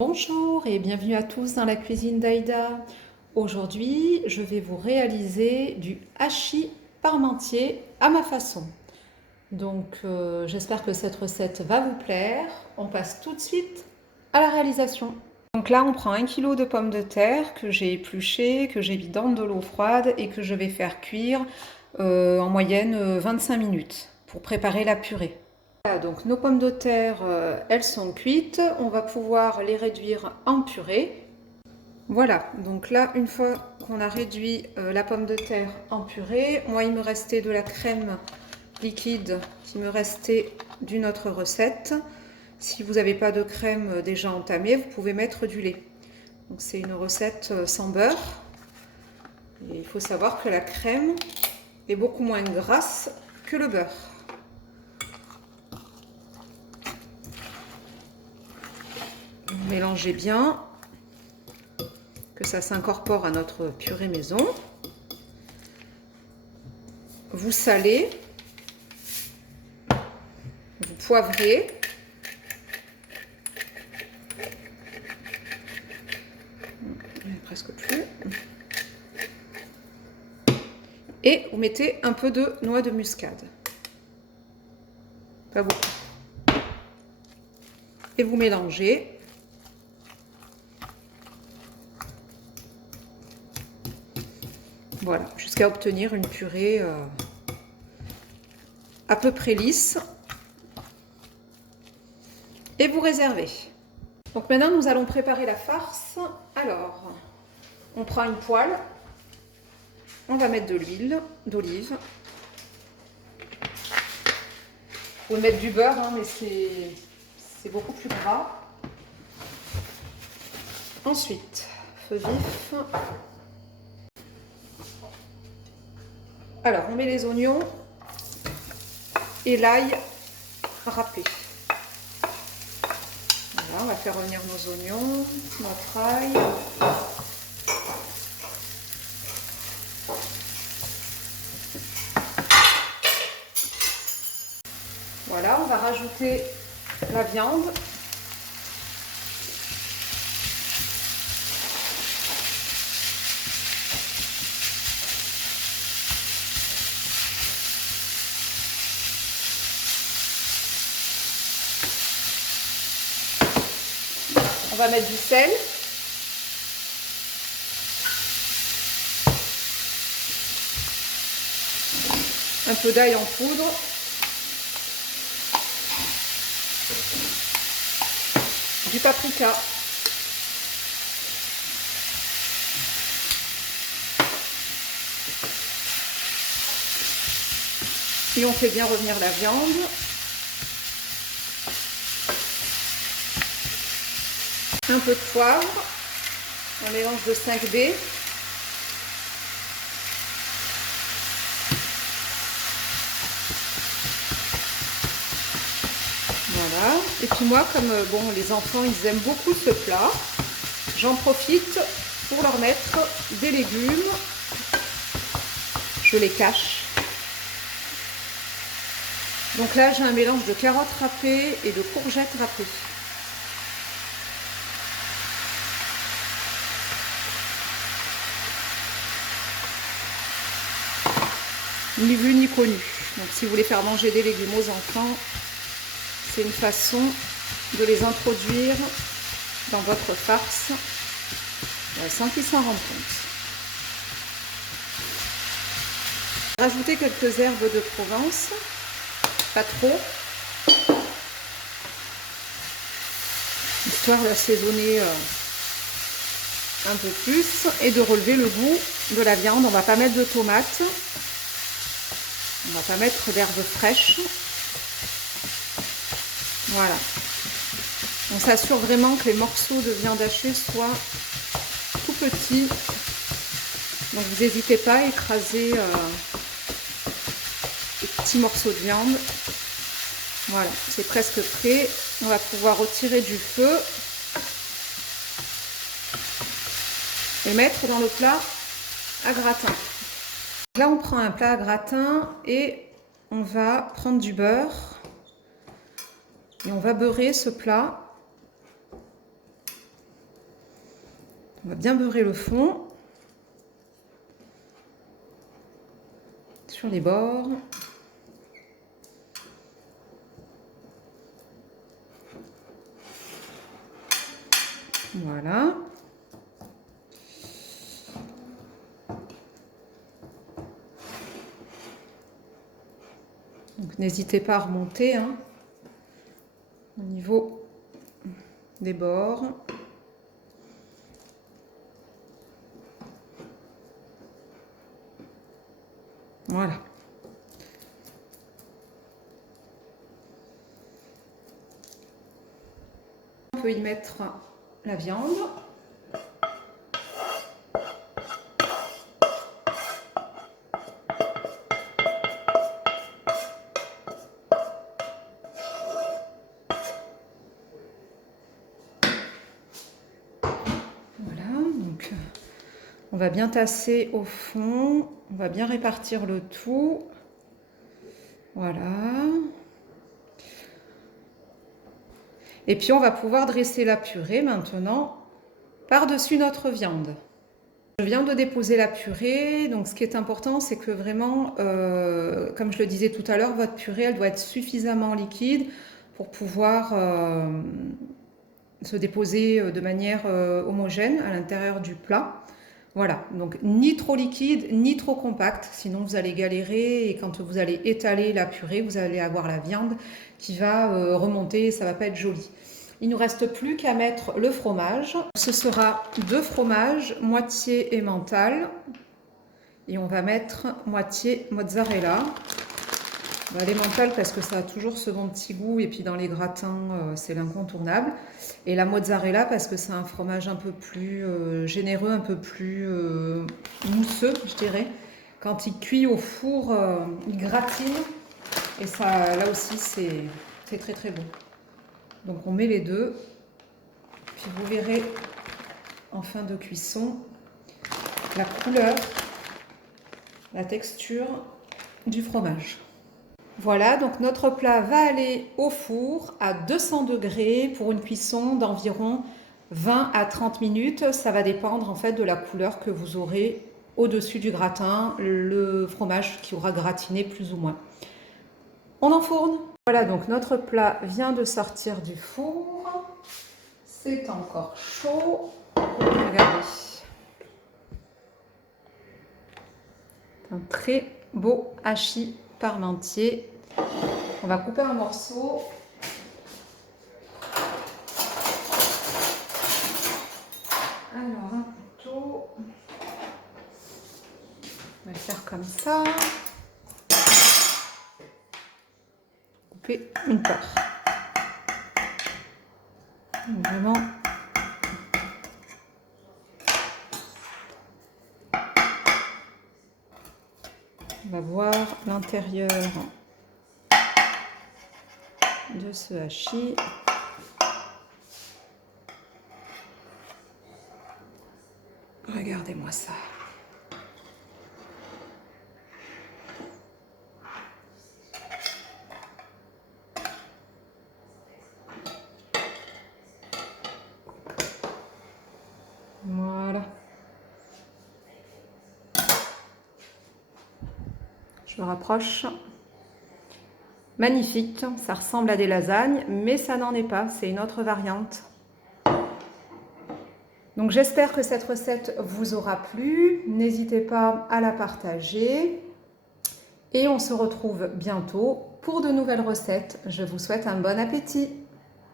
Bonjour et bienvenue à tous dans la cuisine d'Aïda. Aujourd'hui, je vais vous réaliser du hachis parmentier à ma façon. J'espère que cette recette va vous plaire. On passe tout de suite à la réalisation. Donc là, on prend 1 kg de pommes de terre que j'ai épluchées, que j'ai mis dans de l'eau froide et que je vais faire cuire en moyenne 25 minutes pour préparer la purée. Voilà, donc nos pommes de terre, elles sont cuites. On va pouvoir les réduire en purée. Voilà, donc là, une fois qu'on a réduit la pomme de terre en purée, moi, il me restait de la crème liquide qui me restait d'une autre recette. Si vous n'avez pas de crème déjà entamée, vous pouvez mettre du lait. Donc c'est une recette sans beurre. Et il faut savoir que la crème est beaucoup moins grasse que le beurre. Mélangez bien, que ça s'incorpore à notre purée maison. Vous salez, vous poivrez. Presque plus. Et vous mettez un peu de noix de muscade. Pas beaucoup. Et vous mélangez. Voilà, jusqu'à obtenir une purée à peu près lisse. Et vous réservez. Donc maintenant, nous allons préparer la farce. Alors, on prend une poêle. On va mettre de l'huile d'olive. Vous pouvez mettre du beurre, hein, mais c'est beaucoup plus gras. Ensuite, feu vif. Alors, on met les oignons et l'ail râpé. Voilà, on va faire revenir nos oignons, notre ail. Voilà, on va rajouter la viande. On va mettre du sel. Un peu d'ail en poudre. Du paprika. Et on fait bien revenir la viande. Un peu de poivre. Un mélange de 5B. Voilà. Et puis moi, comme bon, les enfants, ils aiment beaucoup ce plat, j'en profite pour leur mettre des légumes. Je les cache. Donc là, j'ai un mélange de carottes râpées et de courgettes râpées. Ni vu ni connu. Donc si vous voulez faire manger des légumes aux enfants, c'est une façon de les introduire dans votre farce sans qu'ils s'en rendent compte. Rajoutez quelques herbes de Provence, pas trop, histoire d'assaisonner un peu plus et de relever le goût de la viande. On ne va pas mettre de tomates, on ne va pas mettre d'herbes fraîches. Voilà. On s'assure vraiment que les morceaux de viande hachée soient tout petits. Donc vous n'hésitez pas à écraser les petits morceaux de viande. Voilà, c'est presque prêt. On va pouvoir retirer du feu et mettre dans le plat à gratin. Là, on prend un plat à gratin et on va prendre du beurre et on va beurrer ce plat. On va bien beurrer le fond sur les bords. Voilà. Donc n'hésitez pas à remonter hein, au niveau des bords. Voilà. On peut y mettre la viande. Voilà, donc on va bien tasser au fond, on va bien répartir le tout. Voilà. Et puis on va pouvoir dresser la purée maintenant par-dessus notre viande. Je viens de déposer la purée, donc ce qui est important c'est que vraiment, comme je le disais tout à l'heure, votre purée elle doit être suffisamment liquide pour pouvoir se déposer de manière homogène à l'intérieur du plat. Voilà, donc ni trop liquide, ni trop compact, sinon vous allez galérer et quand vous allez étaler la purée, vous allez avoir la viande qui va remonter, ça va pas être joli. Il ne nous reste plus qu'à mettre le fromage. Ce sera 2 fromages, moitié emmental, et on va mettre moitié mozzarella. L'emmental parce que ça a toujours ce bon petit goût et puis dans les gratins c'est l'incontournable. Et la mozzarella parce que c'est un fromage un peu plus généreux, un peu plus mousseux je dirais. Quand il cuit au four, il gratine et ça là aussi c'est très très bon. Donc on met les deux, puis vous verrez en fin de cuisson la couleur, la texture du fromage. Voilà, donc notre plat va aller au four à 200 degrés pour une cuisson d'environ 20 à 30 minutes. Ça va dépendre en fait de la couleur que vous aurez au-dessus du gratin, le fromage qui aura gratiné plus ou moins. On enfourne. Voilà, donc notre plat vient de sortir du four. C'est encore chaud. Regardez. Un très beau hachis parmentier. On va couper un morceau. Alors un couteau. On va le faire comme ça. Couper une part. Vraiment. On va voir l'intérieur de ce hachis. Regardez-moi ça. Voilà. Je rapproche. Magnifique, ça ressemble à des lasagnes, mais ça n'en est pas, c'est une autre variante. Donc j'espère que cette recette vous aura plu, n'hésitez pas à la partager et on se retrouve bientôt pour de nouvelles recettes. Je vous souhaite un bon appétit.